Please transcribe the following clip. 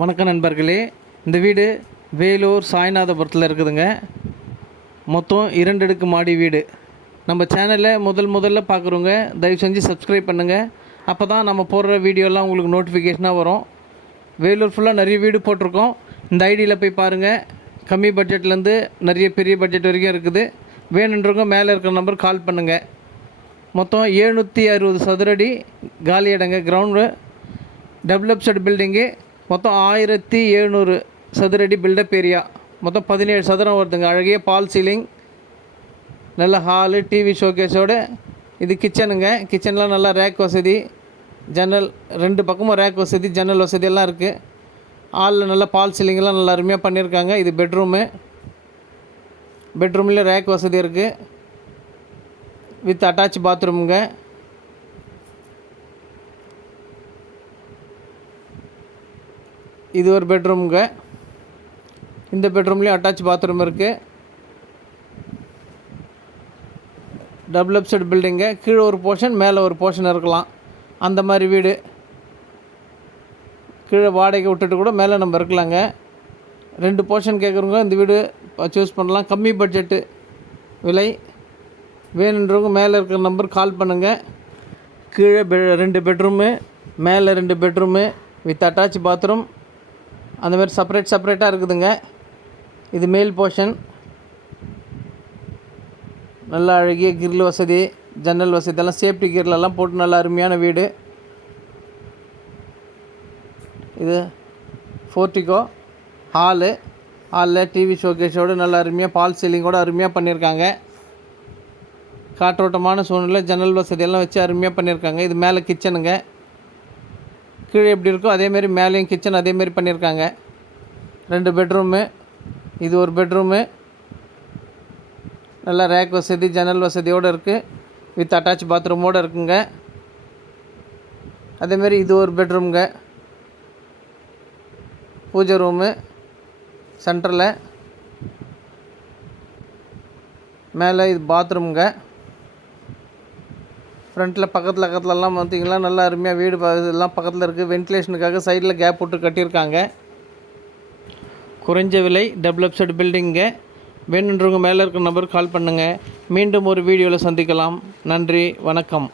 வணக்கம் நண்பர்களே. இந்த வீடு வேலூர் சாய்நாதபுரத்தில் இருக்குதுங்க. மொத்தம் 2 அடுக்கு மாடி வீடு. நம்ம சேனலை முதல்ல பார்க்குறவங்க தயவு செஞ்சு சப்ஸ்கிரைப் பண்ணுங்கள். அப்போ தான் நம்ம போடுற வீடியோலாம் உங்களுக்கு நோட்டிஃபிகேஷனாக வரும். வேலூர் ஃபுல்லாக நிறைய வீடு போட்டிருக்கோம். இந்த ஐடியில் போய் பாருங்கள். கம்மி பட்ஜெட்லேருந்து நிறைய பெரிய பட்ஜெட் வரைக்கும் இருக்குது. வேணுன்றவங்க மேலே இருக்கிற நம்பர் கால் பண்ணுங்கள். மொத்தம் 760 சதுரடி காலி இடங்க. Ground developed building. மொத்தம் 1700 சதுரடி பில்டப் ஏரியா. மொத்தம் 17 சதுரம் வருதுங்க. அழகிய பால் சீலிங், நல்ல ஹாலு, டிவி ஷோகேஸோடு. இது கிச்சனுங்க. கிச்சனில் நல்லா ரேக் வசதி, ஜன்னல் 2 பக்கமும் ரேக் வசதி, ஜன்னல் வசதி எல்லாம் இருக்குது. ஹாலில் நல்லா பால் சீலிங்கெல்லாம் நல்லா அருமையாக பண்ணியிருக்காங்க. இது பெட்ரூமு. பெட்ரூமில் ரேக் வசதி இருக்குது வித் அட்டாச் பாத்ரூமுங்க. இது ஒரு பெட்ரூமுங்க. இந்த பெட்ரூம்லேயும் அட்டாச் பாத்ரூம் இருக்குது. Double building. கீழே ஒரு போர்ஷன், மேலே ஒரு போர்ஷன் இருக்கலாம். அந்த மாதிரி வீடு. கீழே வாடகை விட்டுட்டு கூட மேலே நம்ம இருக்கலாங்க. 2 போர்ஷன் கேட்குறவங்க இந்த வீடு சூஸ் பண்ணலாம். கம்மி பட்ஜெட்டு விலை. வேணுன்றவங்க மேலே இருக்கிற நம்பர் கால் பண்ணுங்கள். கீழே 2 பெட்ரூமு, மேலே 2 பெட்ரூமு வித் அட்டாச் பாத்ரூம். அந்த மாதிரி செப்பரேட்டாக இருக்குதுங்க. இது மேல் போர்ஷன். நல்லா அழகிய கிரில் வசதி, ஜன்னல் வசதி எல்லாம் சேஃப்டி கிரிலெல்லாம் போட்டு நல்லா அருமையான வீடு. இது போர்ட்டிகோ ஹாலில் டிவி ஷோகேஸோடு நல்லா அருமையாக பால் சீலிங்கோடு அருமையாக பண்ணியிருக்காங்க. காற்றோட்டமான சூழ்நிலை, ஜன்னல் வசதியெல்லாம் வச்சு அருமையாக பண்ணியிருக்காங்க. இது மேலே கிச்சனுங்க. கீழே எப்படி இருக்கோ அதேமாரி மேலேயும் கிச்சன் அதேமாரி பண்ணியிருக்காங்க. 2 பெட்ரூமு. இது ஒரு பெட்ரூமு. நல்லா ரேக் வசதி, ஜன்னல் வசதியோடு இருக்குது வித் அட்டாச் பாத்ரூமோடு இருக்குங்க. அதேமாரி இது ஒரு பெட்ரூமுங்க. பூஜை ரூமு சென்டரில். மேலே இது பாத்ரூமுங்க. ஃப்ரண்ட்டில் பக்கத்துலலாம் பார்த்திங்கன்னா நல்லா அருமையாக வீடு இதெல்லாம் பக்கத்தில் இருக்குது. வென்டிலேஷனுக்காக சைடில் கேப் விட்டு கட்டியிருக்காங்க. குறைஞ்ச விலை டெவலப்டு பில்டிங்க. வேணுன்றவங்க மேலே இருக்கிற நம்பருக்கு கால் பண்ணுங்கள். மீண்டும் ஒரு வீடியோவில் சந்திக்கலாம். நன்றி, வணக்கம்.